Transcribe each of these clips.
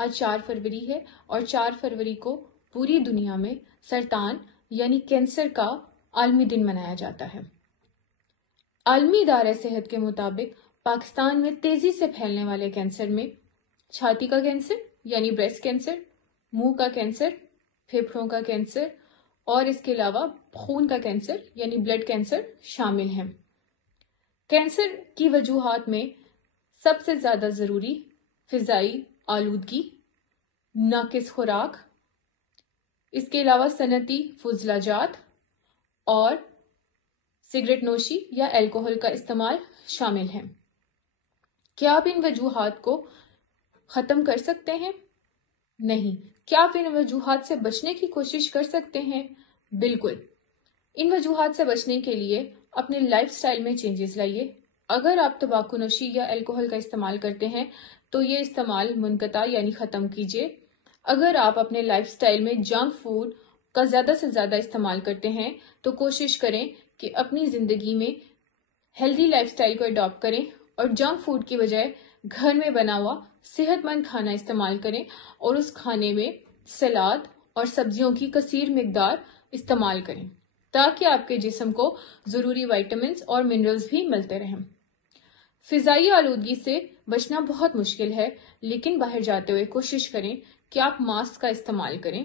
آج 4 فروری ہے اور 4 فروری کو پوری دنیا میں سرطان یعنی کینسر کا عالمی دن منایا جاتا ہے۔ عالمی ادارہ صحت کے مطابق پاکستان میں تیزی سے پھیلنے والے کینسر میں چھاتی کا کینسر یعنی بریسٹ کینسر، منہ کا کینسر، پھیپھڑوں کا کینسر اور اس کے علاوہ خون کا کینسر یعنی بلڈ کینسر شامل ہیں۔ کینسر کی وجوہات میں سب سے زیادہ ضروری فضائی آلودگی، ناقص خوراک، اس کے علاوہ صنعتی فضلہ جات اور سگریٹ نوشی یا الکوہل کا استعمال شامل ہیں۔ کیا آپ ان وجوہات کو ختم کر سکتے ہیں؟ نہیں۔ کیا آپ ان وجوہات سے بچنے کی کوشش کر سکتے ہیں؟ بالکل۔ ان وجوہات سے بچنے کے لیے اپنے لائف سٹائل میں چینجز لائیے۔ اگر آپ تمباکو نوشی یا الکوہل کا استعمال کرتے ہیں تو یہ استعمال منقطع یعنی ختم کیجیے۔ اگر آپ اپنے لائف سٹائل میں جنک فوڈ کا زیادہ سے زیادہ استعمال کرتے ہیں تو کوشش کریں کہ اپنی زندگی میں ہیلدی لائف سٹائل کو اڈاپٹ کریں اور جنک فوڈ کی بجائے گھر میں بنا ہوا صحت مند کھانا استعمال کریں اور اس کھانے میں سلاد اور سبزیوں کی کثیر مقدار استعمال کریں تاکہ آپ کے جسم کو ضروری وائٹامنز اور منرلز بھی ملتے رہیں۔ فضائی آلودگی سے بچنا بہت مشکل ہے، لیکن باہر جاتے ہوئے کوشش کریں کہ آپ ماسک کا استعمال کریں۔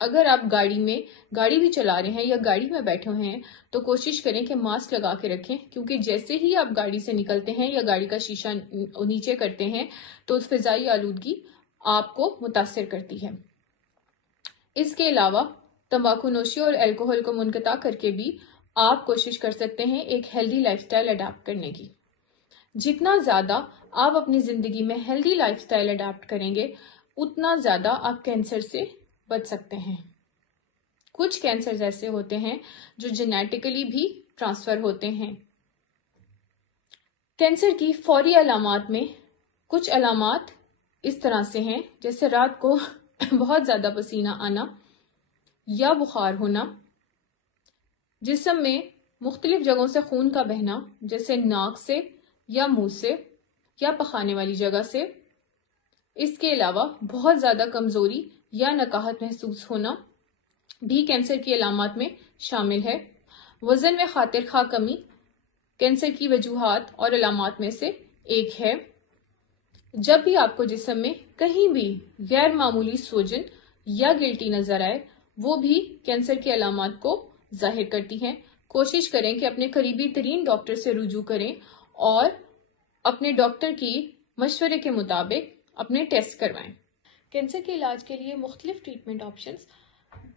اگر آپ گاڑی بھی چلا رہے ہیں یا گاڑی میں بیٹھے ہوئے ہیں تو کوشش کریں کہ ماسک لگا کے رکھیں، کیونکہ جیسے ہی آپ گاڑی سے نکلتے ہیں یا گاڑی کا شیشہ نیچے کرتے ہیں تو فضائی آلودگی آپ کو متاثر کرتی ہے۔ اس کے علاوہ تمباکو نوشی اور الکوہل کو منقطع کر کے بھی آپ کوشش کر سکتے ہیں ایک ہیلدی لائف سٹائل اڈاپٹ کرنے کی۔ جتنا زیادہ آپ اپنی زندگی میں ہیلدی لائف سٹائل اڈاپٹ کریں گے اتنا زیادہ آپ کینسر سے بچ سکتے ہیں۔ کچھ کینسر ایسے ہوتے ہیں جو جینیٹیکلی بھی ٹرانسفر ہوتے ہیں۔ کینسر کی فوری علامات میں کچھ علامات اس طرح سے ہیں، جیسے رات کو بہت زیادہ پسینہ آنا یا بخار ہونا، جسم میں مختلف جگہوں سے خون کا بہنا جیسے ناک سے یا منہ سے یا پخانے والی جگہ سے۔ اس کے علاوہ بہت زیادہ کمزوری یا نقاہت محسوس ہونا بھی کینسر کی علامات میں شامل ہے۔ وزن میں خاطر خواہ کمی کینسر کی وجوہات اور علامات میں سے ایک ہے۔ جب بھی آپ کو جسم میں کہیں بھی غیر معمولی سوجن یا گلٹی نظر آئے، وہ بھی کینسر کی علامات کو ظاہر کرتی ہیں۔ کوشش کریں کہ اپنے قریبی ترین ڈاکٹر سے رجوع کریں اور اپنے ڈاکٹر کی مشورے کے مطابق اپنے ٹیسٹ کروائیں۔ کینسر کے علاج کے لیے مختلف ٹریٹمنٹ آپشنز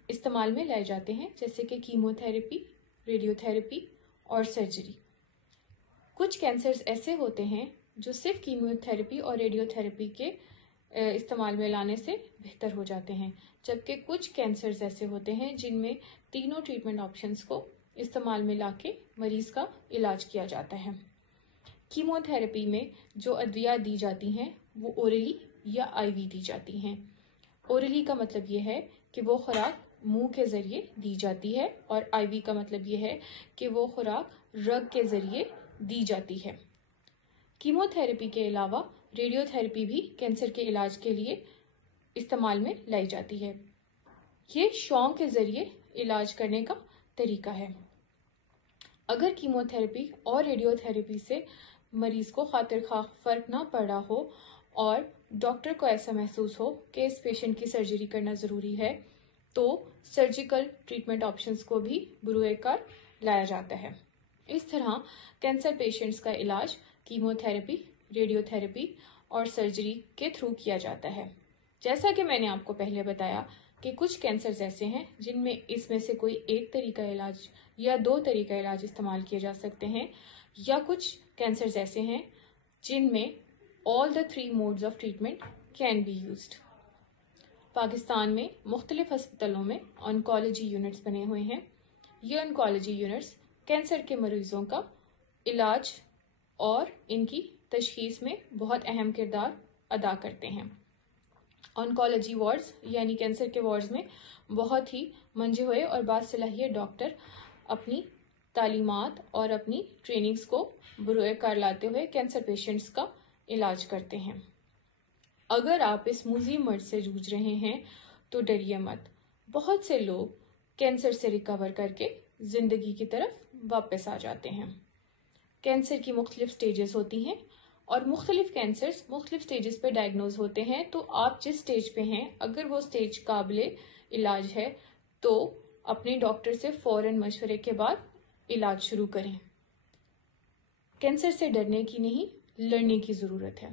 استعمال میں لائے جاتے ہیں، جیسے کہ کیمو تھراپی، ریڈیو تھراپی اور سرجری۔ کچھ کینسرز ایسے ہوتے ہیں جو صرف کیمو تھراپی اور ریڈیو تھراپی کے استعمال میں لانے سے بہتر ہو جاتے ہیں، جبکہ کچھ کینسرز ایسے ہوتے ہیں جن میں تینوں ٹریٹمنٹ آپشنز کو استعمال میں لا کے مریض کا علاج کیا جاتا ہے۔ کیمو تھراپی میں جو ادویات دی جاتی ہیں وہ اورلی یا آئی وی دی جاتی ہیں۔ اورلی کا مطلب یہ ہے کہ وہ خوراک منہ کے ذریعے دی جاتی ہے اور آئی وی کا مطلب یہ ہے کہ وہ خوراک رگ کے ذریعے دی جاتی ہے۔ کیمو تھراپی کے علاوہ ریڈیو تھراپی بھی کینسر کے علاج کے لیے استعمال میں لائی جاتی ہے۔ یہ شونک کے ذریعے علاج کرنے کا طریقہ ہے۔ اگر کیمو تھراپی اور ریڈیو تھراپی سے مریض کو خاطر خواہ فرق نہ پڑا ہو اور ڈاکٹر کو ایسا محسوس ہو کہ اس پیشنٹ کی سرجری کرنا ضروری ہے تو سرجیکل ٹریٹمنٹ آپشنز کو بھی بروئے کار لایا جاتا ہے۔ اس طرح کینسر پیشنٹس کا علاج کیمو تھراپی، ریڈیو تھراپی اور سرجری کے تھرو کیا جاتا ہے۔ جیسا کہ میں نے آپ کو پہلے بتایا کہ کچھ کینسرز ایسے ہیں جن میں اس میں سے کوئی ایک طریقہ علاج یا دو طریقہ علاج استعمال کیے جا سکتے ہیں، یا کچھ کینسرز ایسے ہیں جن میں all the three modes of treatment can be used۔ Pakistan میں مختلف ہسپتالوں میں آنکولوجی یونٹس بنے ہوئے ہیں۔ یہ آنکولوجی یونٹس کینسر کے مریضوں کا علاج اور ان کی تشخیص میں بہت اہم کردار ادا کرتے ہیں۔ آنکولوجی وارڈز یعنی کینسر کے وارڈز میں بہت ہی منجے ہوئے اور باصلاحیت ڈاکٹر اپنی تعلیمات اور اپنی ٹریننگز کو بروئے کار لاتے ہوئے کینسر پیشنٹس کا علاج کرتے ہیں۔ اگر آپ اس موذی مرض سے جوجھ رہے ہیں تو ڈریے مت. بہت سے لوگ کینسر سے ریکور کر کے زندگی کی طرف واپس آ جاتے ہیں. کینسر کی مختلف سٹیجز ہوتی ہیں اور مختلف کینسرز مختلف سٹیجز پہ ڈائگنوز ہوتے ہیں. تو آپ جس سٹیج پہ ہیں اگر وہ سٹیج قابل علاج ہے تو اپنے ڈاکٹر سے فوراً مشورے کے بعد علاج شروع کریں. کینسر سے ڈرنے کی نہیں، لڑنے کی ضرورت ہے.